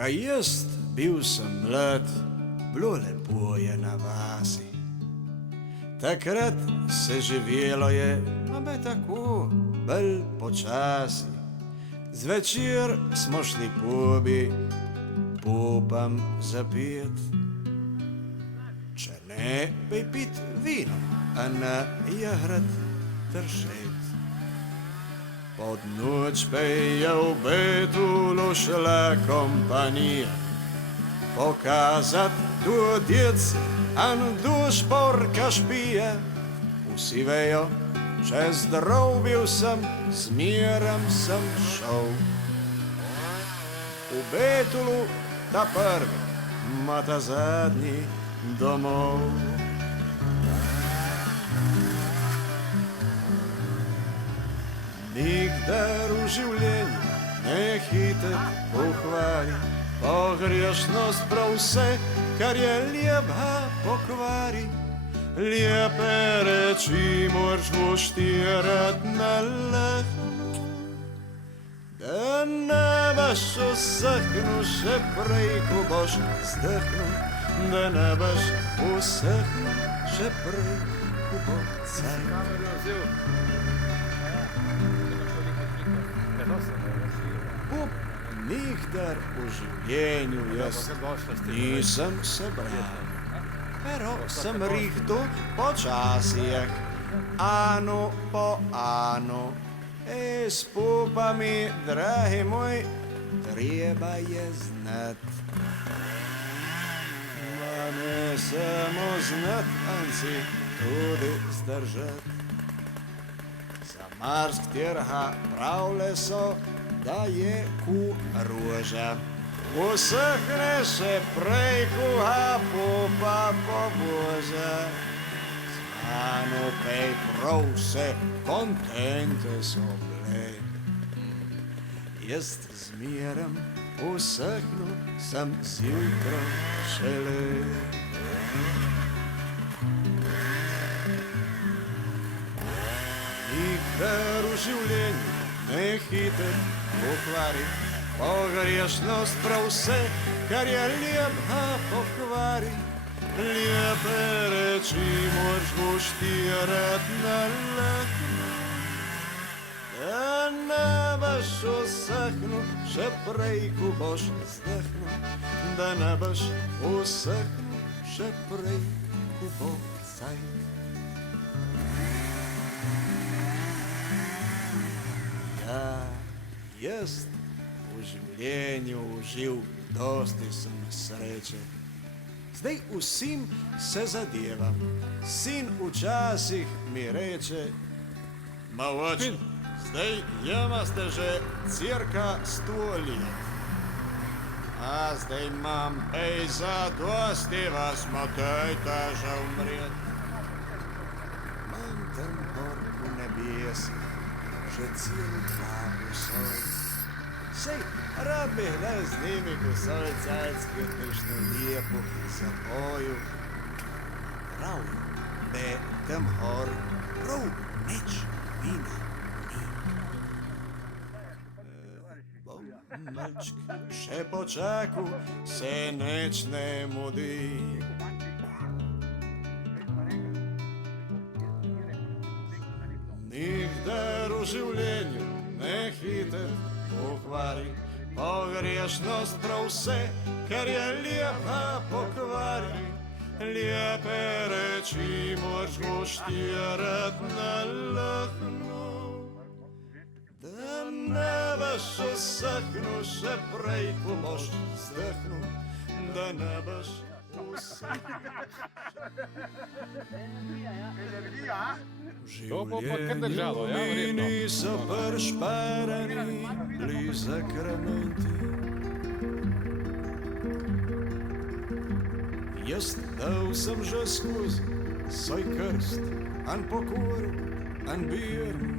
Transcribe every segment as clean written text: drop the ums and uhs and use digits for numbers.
Kaj jaz bil sem mlad, bilo lepo je na vasi. Takrat se živelo je, abe tako, bolj počasi. Zvečer smo šli pobi, popam zapit. Če ne, bi pit vino, a na jahrat tršet. Pod noč pa je v Betulu šla kompanija pokazat do djec, an do šporka špija. Vsi vejo, če zdrav bil sem, zmeram sem šel. V Betulu ta prvi, ma ta zadnji domov. Nikdar v življenju ne hiter pohvali, pogrešnost prav vse, kar je lepa pokvari. Lepe reči moraš voštirat na lahno, da ne boš usahnil še prej, ko boš zdahnil, da ne boš usahnil še prej, ko bo cajt. Nikdar v življenju jaz nisem se bral, pero sem rihtu počasijek, ano po ano. S pupami, dragi moj, treba je znat. Ma ne samo znat, anci tudi zdržat. Za marsikterega pravle so, da je ku roža. Usahne še prej, kuha pupa poboža. Znano pej prav vse, kontente so bile. Jaz zmeram usahnu, sem zjutraj šele. Nikdar v življenju ne hiter pokvari, pogrešnost prav vse, kar je lepa pokvari. Lepe reči moraš voštirat na lahno, da ne boš usahnil še prej, ko boš zdahnil, da ne boš usahnil še prej, ko bo cajt. Jaz v življenju uživ dosti sem sreče. Zdaj vsim se zadevam. Sin včasih mi reče: ma oče, zdaj jemaste že cirka 100 let. A zdaj imam pej za dosti, vas motej teža umret. Mam tam gor v nebesih že celo glavo sol. Sej, rad bih le z njimi kosol cajtski odlično lepo zapoju. Prav, da tam hor prav nič vina ni. Bom malčk še počakal, se nič ne mudi. Nikdar v življenju ne hiter pokvari, pogrešnost prav vse, kar je lepa pokvari. Lepe reči moraš voštirat na lahno, da ne boš usahnil še prej, ko boš zdahnil, da ne boš Življenju mi niso pršparani, bili zakramenti. Jaz dal sem že skozi svoj krst, an pokoru, an birmu.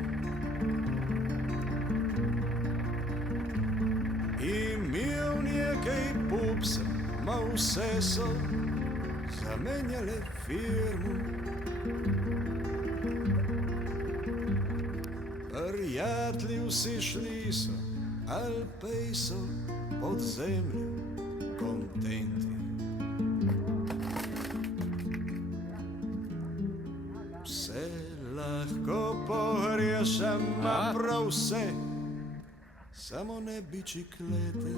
Imel nekaj pupsa, ma vse so zamenjale firmu. Prijatelji vsi šli so, ali pej so pod zemljo. contenti. Vse lahko pogrešam, a prav vse, samo ne bičiklete.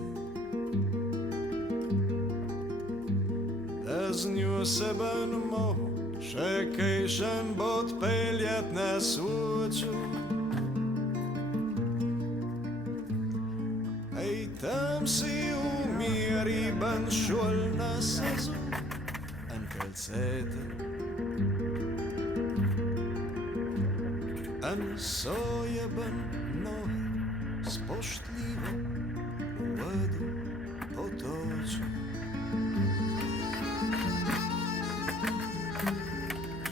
Da z njo se bomo še kajšen bo odpeljat na Soču. Ej, tam si umiri ban šol na sazu, an kalcete. An sojeben nohe spoštljivo v vodu potoču.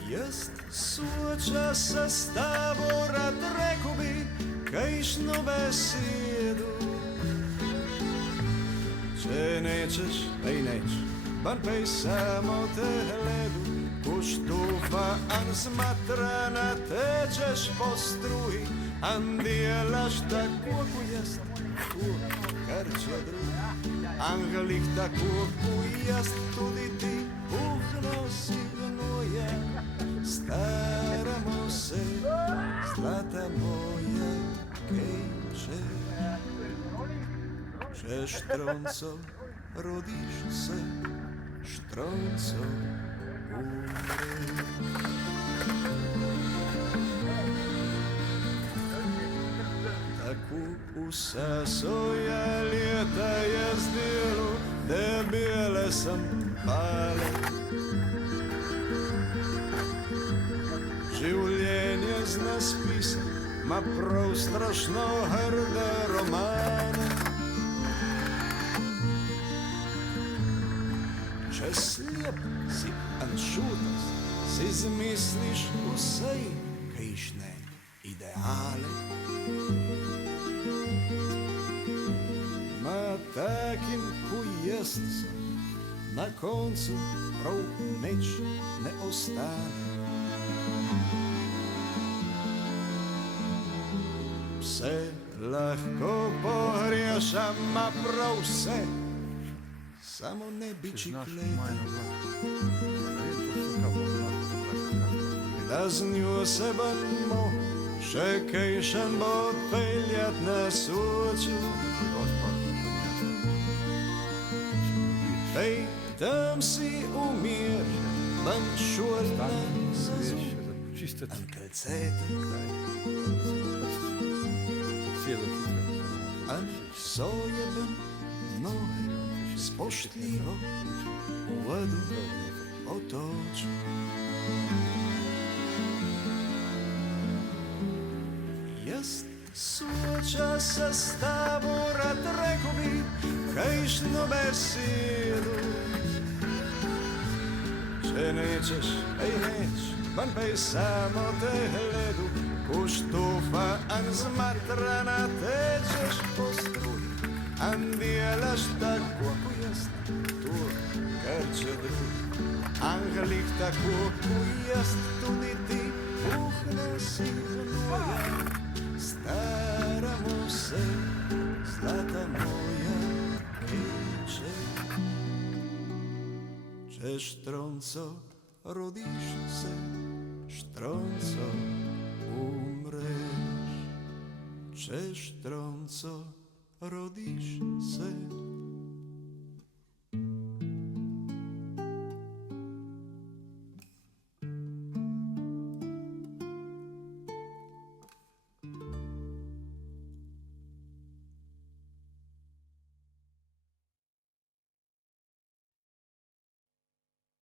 Jaz Soča se s tabo rad rekel bi kajšno besedo. Če nečeš, ej neč, ban pej samo te gledu. Ko štofa an zmatrana tečeš po struji, an delaš tako, ko jaz, to, kar če drugi. Angelih tako, ko jaz, tudi ti, si gnoje. Staramo se, zlata moja, kejče. Če štronco rodiš se, štronco tako vsa svoja leta je zdelo, da bile sem pale. Življenje zna spisat, ma prav strašno hrde romane. Če slijep si anšutast, si zmisliš vsej kajšne ideale. Ma takim, ko jaz sem, na koncu prav nič ne ostane. Vse lahko pogrešam, ma prav vse, samo ne bičiklete. Da z njo se bomo še kajšen bo odpeljat na Soču. Ej, tam si umir, ban šol na sazu, an kalcete. An sojeben nohe spoštljivo v vodu potoču. Jaz Soča se s tabo rad rekel bi kajšno besedo. Če nečeš, ej neč, ban pej samo te gledu. Ko štofa an zmatrana tečeš po struji, an delaš tako, ko jaz, to, kar če drugi. Angelih tako, ko jaz, tudi ti, si gnoja. Staramo se, zlata moja, kejče. Če štronco rodiš se, štronco umreš. Če štronco rodiš se,